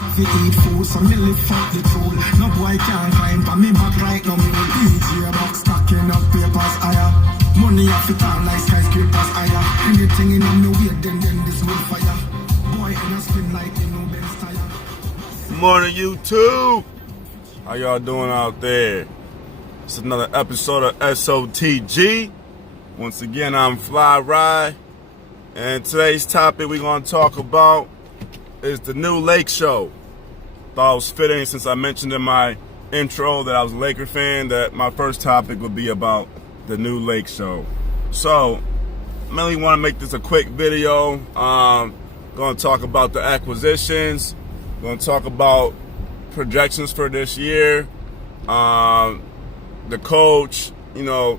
Fi eat food, so me lift up the tool. No boy can't climb for me back like no mule. DJ box stacking up papers higher. Money off it all like skyscrapers higher. Anything in on me way, then this will fire. Boy, and I spin like you know Ben's tire. Morning, YouTube. How y'all doing out there? It's another episode of SOTG. Once again, I'm Fly Rye, and today's topic we're gonna talk about is the new Lake Show. Thought it was fitting, since I mentioned in my intro that I was a Laker fan, that my first topic would be about the new Lake Show. So, I mainly want to make this a quick video. Going to talk about the acquisitions. Going to talk about projections for this year. The coach,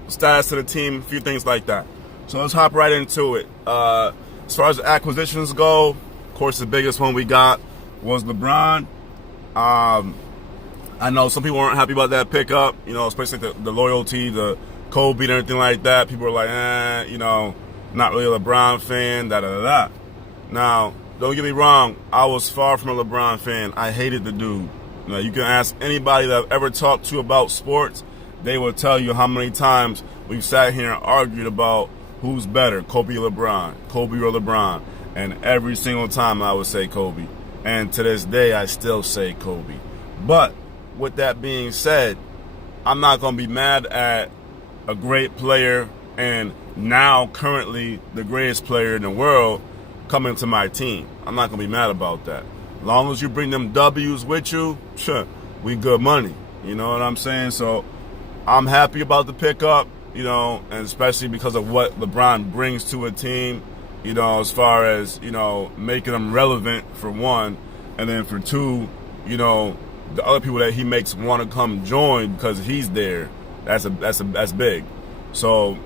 status of the team, a few things like that. So let's hop right into it. As far as the acquisitions go, of course, the biggest one we got was LeBron. I know some people weren't happy about that pickup, especially the loyalty, the Kobe and everything like that. People were like, not really a LeBron fan, da-da-da-da. Now, don't get me wrong, I was far from a LeBron fan. I hated the dude. You can ask anybody that I've ever talked to about sports, they will tell you how many times we've sat here and argued about who's better, Kobe or LeBron, Kobe or LeBron. And every single time I would say Kobe. And to this day, I still say Kobe. But with that being said, I'm not going to be mad at a great player and now currently the greatest player in the world coming to my team. I'm not going to be mad about that. As long as you bring them W's with you, we good money. You know what I'm saying? So I'm happy about the pickup, and especially because of what LeBron brings to a team, as far as, making them relevant for one, and then for two, the other people that he makes want to come join because he's there. That's big. So,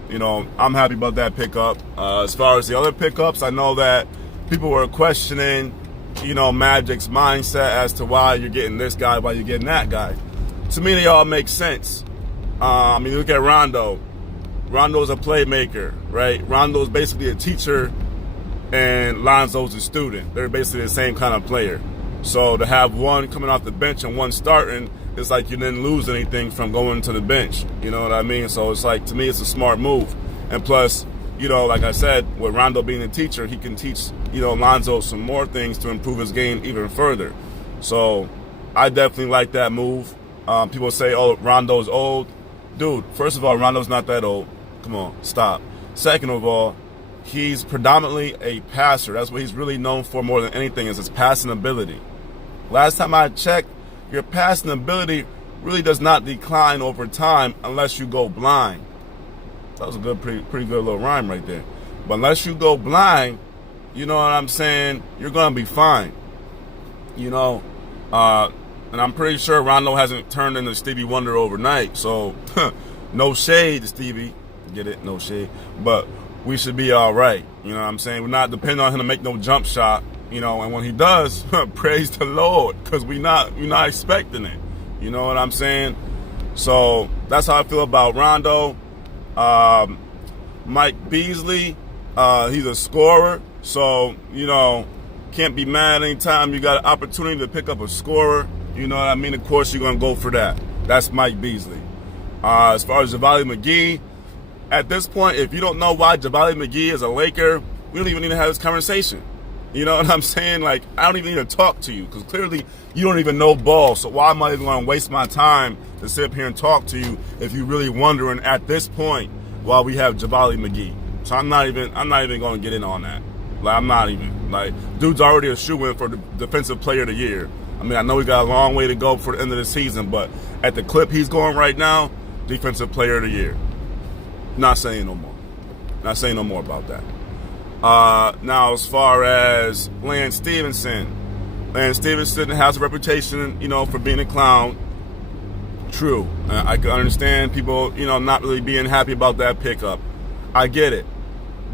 I'm happy about that pickup. As far as the other pickups, I know that people were questioning, Magic's mindset as to why you're getting this guy, why you're getting that guy. To me, they all make sense. Look at Rondo. Rondo's a playmaker, right? Rondo's basically a teacher and Lonzo's a student. They're basically the same kind of player. So to have one coming off the bench and one starting, it's like you didn't lose anything from going to the bench. You know what I mean? So it's like, to me, it's a smart move. And plus, like I said, with Rondo being a teacher, he can teach, Lonzo some more things to improve his game even further. So I definitely like that move. People say, oh, Rondo's old. Dude, first of all, Rondo's not that old. Come on, stop. Second of all, he's predominantly a passer. That's what he's really known for more than anything, is his passing ability. Last time I checked, your passing ability really does not decline over time unless you go blind. That was a good, pretty good little rhyme right there. But unless you go blind, you know what I'm saying, you're going to be fine. And I'm pretty sure Rondo hasn't turned into Stevie Wonder overnight. So, no shade to Stevie. Get it? No shade. But we should be all right. You know what I'm saying? We're not depending on him to make no jump shot. And when he does, praise the Lord, because we're not expecting it. You know what I'm saying? So that's how I feel about Rondo. Mike Beasley, he's a scorer. So, can't be mad anytime you got an opportunity to pick up a scorer. You know what I mean? Of course, you're going to go for that. That's Mike Beasley. As far as JaVale McGee, at this point, if you don't know why JaVale McGee is a Laker, we don't even need to have this conversation. You know what I'm saying? Like, I don't even need to talk to you because clearly you don't even know ball. So why am I even going to waste my time to sit up here and talk to you if you're really wondering at this point why we have JaVale McGee? So I'm not even going to get in on that. Like, I'm not even. Like, dude's already a shoo-in for the Defensive Player of the Year. I know we got a long way to go for the end of the season, but at the clip he's going right now, Defensive Player of the Year. Not saying no more. Not saying no more about that. Now, as far as Lance Stevenson has a reputation, for being a clown. True. I can understand people, not really being happy about that pickup. I get it.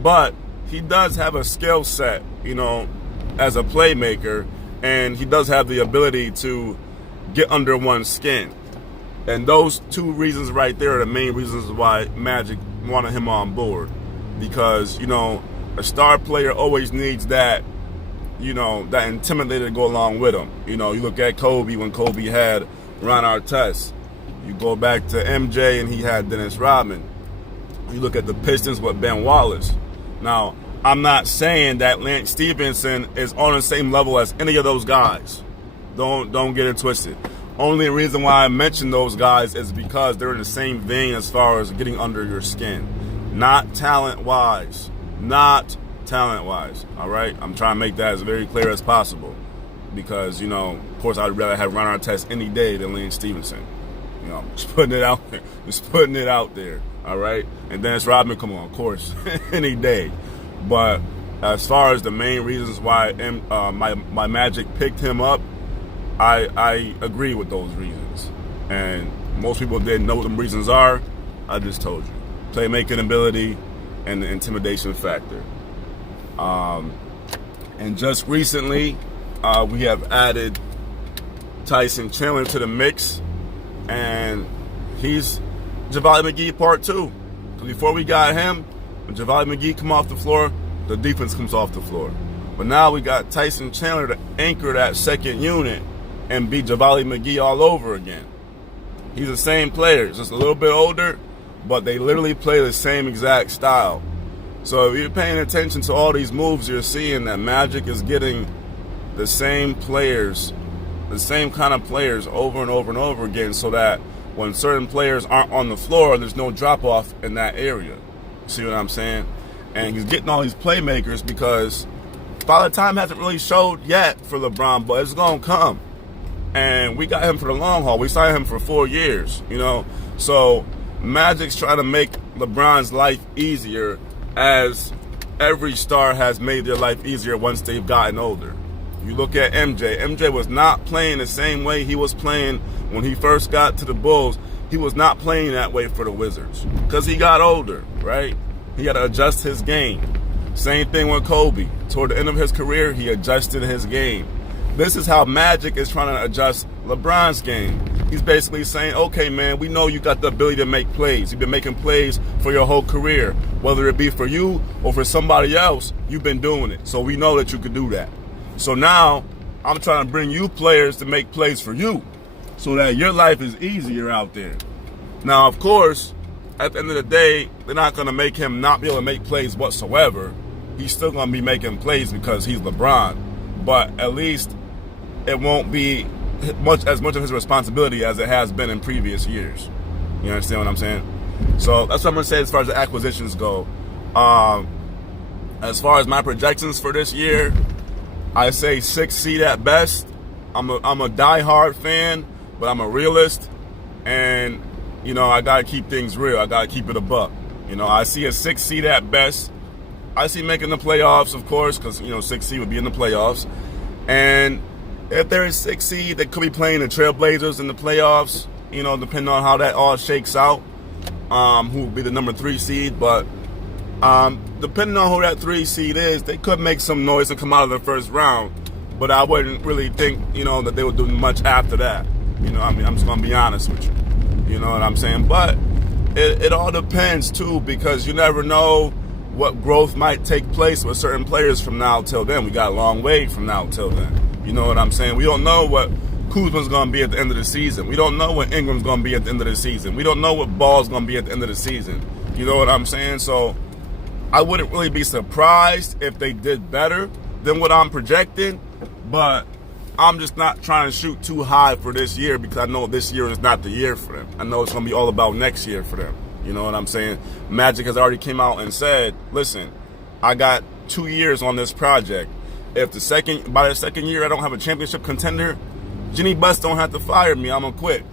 But he does have a skill set, as a playmaker, and he does have the ability to get under one's skin. And those two reasons right there are the main reasons why Magic wanted him on board. Because, a star player always needs that, that intimidated to go along with him. You look at Kobe when Kobe had Ron Artest. You go back to MJ and he had Dennis Rodman. You look at the Pistons with Ben Wallace. Now, I'm not saying that Lance Stevenson is on the same level as any of those guys. Don't get it twisted. Only reason why I mention those guys is because they're in the same vein as far as getting under your skin. Not talent-wise. Not talent-wise. All right? I'm trying to make that as very clear as possible. Because, of course, I'd rather have Ron Artest any day than Lance Stevenson. Just putting it out there. Just putting it out there. All right? And Dennis Rodman, come on, of course. Any day. But as far as the main reasons why my Magic picked him up, I agree with those reasons. And most people didn't know what them reasons are. I just told you. Playmaking ability and the intimidation factor. And just recently, we have added Tyson Chandler to the mix. And he's JaVale McGee part 2. Because before we got him, when JaVale McGee come off the floor, the defense comes off the floor. But now we got Tyson Chandler to anchor that second unit and beat JaVale McGee all over again. He's the same player, just a little bit older, but they literally play the same exact style. So if you're paying attention to all these moves, you're seeing that Magic is getting the same players, the same kind of players over and over and over again, so that when certain players aren't on the floor, there's no drop-off in that area. See what I'm saying? And he's getting all these playmakers because Father Time hasn't really showed yet for LeBron, but it's going to come. And we got him for the long haul. We signed him for 4 years, So Magic's trying to make LeBron's life easier, as every star has made their life easier once they've gotten older. You look at MJ. MJ was not playing the same way he was playing when he first got to the Bulls. He was not playing that way for the Wizards because he got older, right? He had to adjust his game. Same thing with Kobe. Toward the end of his career, he adjusted his game. This is how Magic is trying to adjust LeBron's game. He's basically saying, okay, man, we know you got the ability to make plays. You've been making plays for your whole career. Whether it be for you or for somebody else, you've been doing it. So we know that you could do that. So now I'm trying to bring you players to make plays for you so that your life is easier out there. Now, of course, at the end of the day, they're not going to make him not be able to make plays whatsoever. He's still going to be making plays because he's LeBron. But at least it won't be as much of his responsibility as it has been in previous years. You understand what I'm saying? So that's what I'm going to say as far as the acquisitions go. As far as my projections for this year, I say 6th seed at best. I'm a diehard fan, but I'm a realist. And, I got to keep things real. I got to keep it a buck. I see a 6th seed at best. I see making the playoffs, of course, because, 6th seed would be in the playoffs. And if there is 6th seed, they could be playing the Trailblazers in the playoffs, depending on how that all shakes out, who will be the number 3 seed. But depending on who that 3 seed is, they could make some noise and come out of the first round. But I wouldn't really think, that they would do much after that. I'm just going to be honest with you. You know what I'm saying? But it all depends, too, because you never know what growth might take place with certain players from now till then. We got a long way from now till then. You know what I'm saying? We don't know what Kuzma's going to be at the end of the season. We don't know what Ingram's going to be at the end of the season. We don't know what Ball's going to be at the end of the season. You know what I'm saying? So I wouldn't really be surprised if they did better than what I'm projecting, but I'm just not trying to shoot too high for this year because I know this year is not the year for them. I know it's going to be all about next year for them. You know what I'm saying? Magic has already came out and said, listen, I got 2 years on this project. If by the second year I don't have a championship contender, Jenny Buss don't have to fire me. I'm going to quit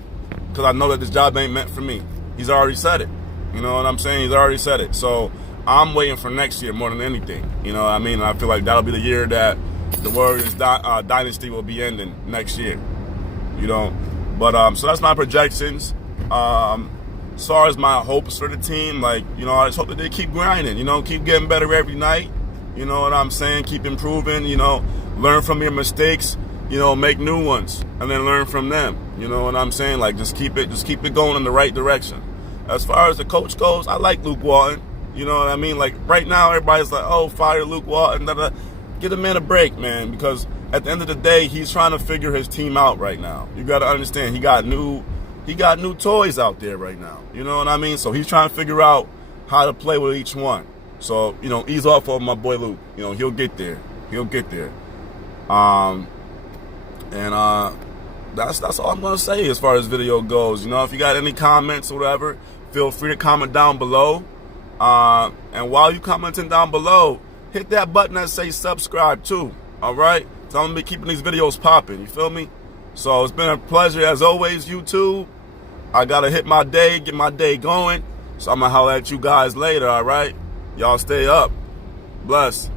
because I know that this job ain't meant for me. He's already said it. You know what I'm saying? He's already said it. So I'm waiting for next year more than anything. You know what I mean? And I feel like that'll be the year that the Warriors dynasty will be ending next year. But so that's my projections. As far as my hopes for the team, I just hope that they keep grinding, keep getting better every night. You know what I'm saying? Keep improving, learn from your mistakes, make new ones and then learn from them. You know what I'm saying? Just keep it going in the right direction. As far as the coach goes, I like Luke Walton. You know what I mean? Right now, everybody's like, oh, fire Luke Walton. Give the man a break, man, because at the end of the day, he's trying to figure his team out right now. You got to understand, he got new toys out there right now. You know what I mean? So he's trying to figure out how to play with each one. So, you know, ease off of my boy Luke. You know, he'll get there. He'll get there. That's all I'm gonna say as far as video goes. You know, if you got any comments or whatever, feel free to comment down below. And while you commenting down below, hit that button that says subscribe too. All right, so I'm gonna be keeping these videos popping. You feel me? So it's been a pleasure as always, YouTube. I gotta hit my day, get my day going. So I'm gonna holler at you guys later. All right, y'all stay up. Bless.